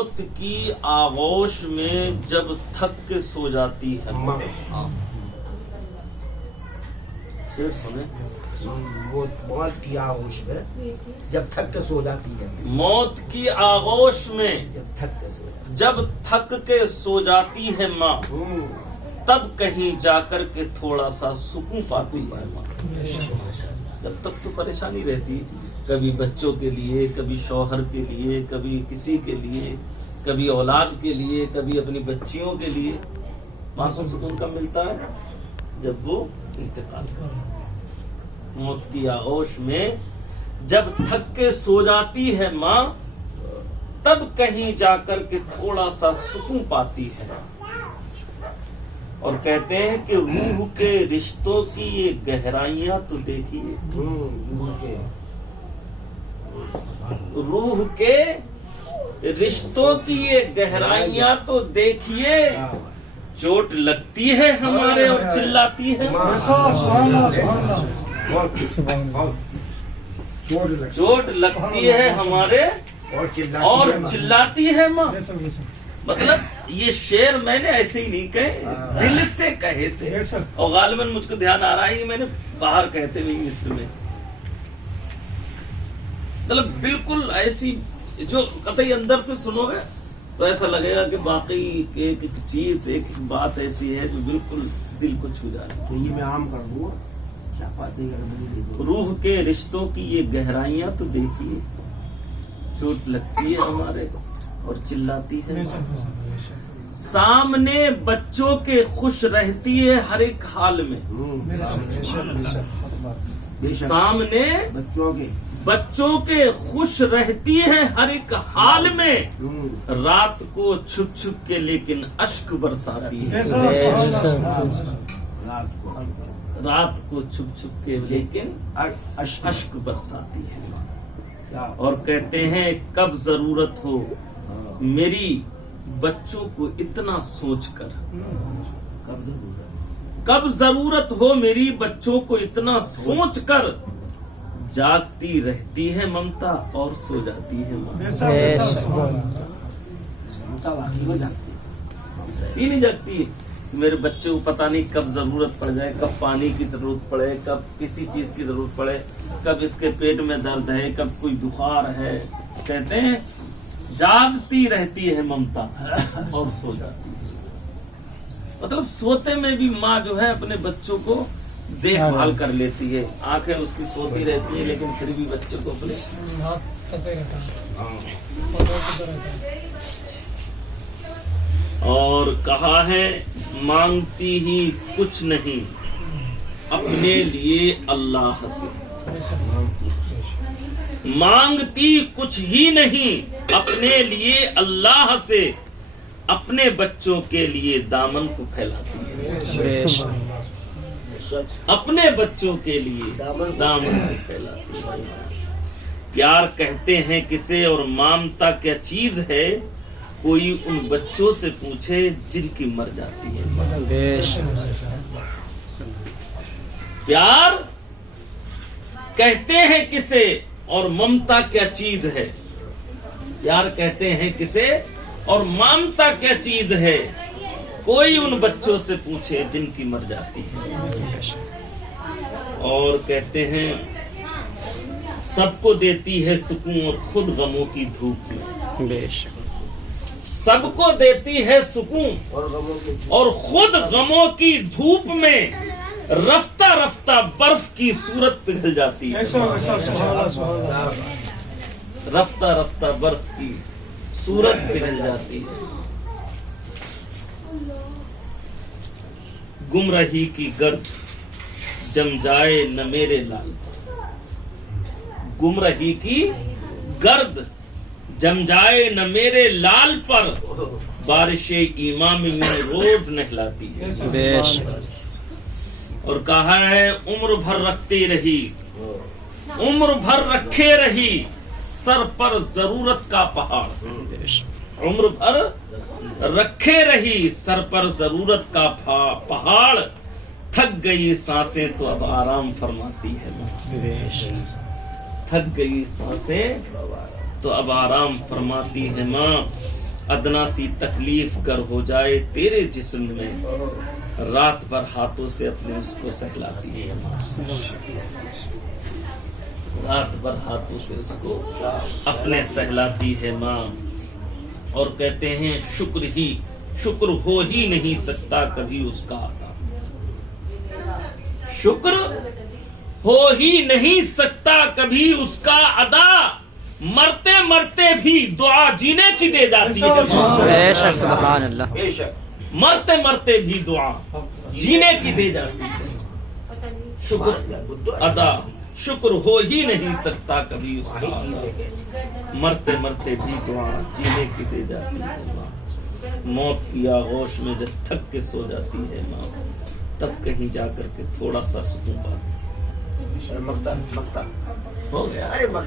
موت کی آغوش میں جب تھک کے سو جاتی ہے ماں. پھر سنیں. موت کی آغوش میں جب تھک کے سو جاتی ہے. موت کی آغوش میں جب تھک کے سو جاتی جب تھک کے سو جاتی ہے ماں، تب کہیں جا کر کے تھوڑا سا سکون پاتی ہے ماں. جب تک تو پریشانی رہتی، کبھی بچوں کے لیے، کبھی شوہر کے لیے، کبھی کسی کے لیے، کبھی اولاد کے لیے، کبھی اپنی بچیوں کے لیے. ماں کو سکون کب ملتا ہے؟ جب وہ انتقال کرتی ہے. موت کی آغوش میں جب تھک کے سو جاتی ہے ماں، تب کہیں جا کر کے تھوڑا سا سکون پاتی ہے. اور کہتے ہیں کہ روح کے رشتوں کی یہ گہرائیاں تو دیکھیے. روح کے رشتوں کی یہ گہرائیاں تو دیکھیے. چوٹ لگتی ہے ہمارے اور چلاتی ہے. چوٹ لگتی ہے ہمارے اور چلاتی ہے ماں. مطلب یہ شعر میں نے ایسے ہی نہیں کہے، دل سے کہے تھے. اور غالباً مجھ کو دھیان آ رہا ہے میں نے باہر کہتے ہوئے مصر میں. مطلب بالکل ایسی جو قطعی اندر سے سنو گے تو ایسا لگے گا کہ باقی ایک چیز، ایک بات ایسی ہے جو بالکل دل کو چھو جائے. تو یہ میں عام کر دوں. روح کے رشتوں کی یہ گہرائیاں تو دیکھیے. چوٹ لگتی ہے ہمارے اور چلاتی ہے. سامنے بچوں کے خوش رہتی ہے ہر ایک حال میں. سامنے بچوں کے خوش رہتی ہے ہر ایک حال میں. رات کو چھپ چھپ کے لیکن اشک برساتی ہے. رات کو چھپ چھپ کے لیکن اشک برساتی ہے. اور کہتے ہیں کب ضرورت ہو میری بچوں کو اتنا سوچ کر. کب ضرورت ہو میری بچوں کو اتنا سوچ کر. جاگتی رہتی ہے ممتا اور سو جاتی ہے ماں. ہی نہیں جاگتی. میرے بچے کو پتہ نہیں کب ضرورت پڑ جائے، کب پانی کی ضرورت پڑے، کب کسی چیز کی ضرورت پڑے، کب اس کے پیٹ میں درد ہے، کب کوئی بخار ہے. کہتے ہیں جاگتی رہتی ہے ممتا اور سو جاتی ہے. مطلب سوتے میں بھی ماں جو ہے اپنے بچوں کو دیکھ بھال کر لیتی ہے. آنکھیں اس کی سوتی رہتی ہیں لیکن پھر بھی بچے کو اپنے اور کہا ہے مانگتی ہی کچھ نہیں اپنے لیے اللہ سے. مانگتی کچھ ہی نہیں اپنے لیے اللہ سے. اپنے بچوں کے لیے دامن کو پھیلاتی ہے. اپنے بچوں کے لیے دامن کو پھیلاتی ہے. پیار کہتے ہیں کسے اور مامتا کیا چیز ہے. کوئی ان بچوں سے پوچھے جن کی مر جاتی ہے. پیار کہتے ہیں کسے اور ممتا کیا چیز ہے. پیار کہتے ہیں کسے اور ممتا کیا چیز ہے. کوئی ان بچوں سے پوچھے جن کی مر جاتی ہے. اور کہتے ہیں سب کو دیتی ہے سکون اور خود غموں کی دھوپ میں. سب کو دیتی ہے سکون اور خود غموں کی دھوپ میں. رفتہ رفتہ برف کی صورت پگھل جاتی ہے. رفتہ رفتہ برف کی صورت پگھل جاتی ہے. گمراہی کی گرد جم جائے نہ میرے لال. گمراہی کی گرد جم جائے نہ میرے لال پر. بارش ایمان میں یوں روز نہلاتی ہے. اور کہا ہے عمر بھر رکھتی رہی، عمر بھر رکھے رہی سر پر ضرورت کا پہاڑ. عمر بھر رکھے رہی سر پر ضرورت کا پہاڑ. تھک گئی سانسیں تو اب آرام فرماتی ہے. تھک گئی سانسیں تو اب آرام فرماتی ہے ماں. ادنا سی تکلیف گر ہو جائے تیرے جسم میں، رات بھر ہاتھوں سے اپنے اس کو سہلاتی ہے ماں، رات بھر ہاتھوں سے اس کو اپنے سہلاتی ہے ماں. اور کہتے ہیں شکر ہو ہی نہیں سکتا کبھی اس کا ادا، شکر ہو ہی نہیں سکتا کبھی اس کا ادا، مرتے مرتے بھی دعا جینے کی دے جاتی ہے ماں. بے شک سبحان اللہ. بے شک مرتے مرتے بھی دعا جینے کی دے جاتی ہے. شکر ادا، شکر ہو ہی نہیں سکتا کبھی اس کا ادا، مرتے مرتے بھی دعا جینے کی دے جاتی ہے ماں. موت کی آغوش میں جب تھک کے سو جاتی ہے ماں، تب کہیں جا کر کے تھوڑا سا سکون پاتی ہے. مکتا ہو گیا. ارے مکتا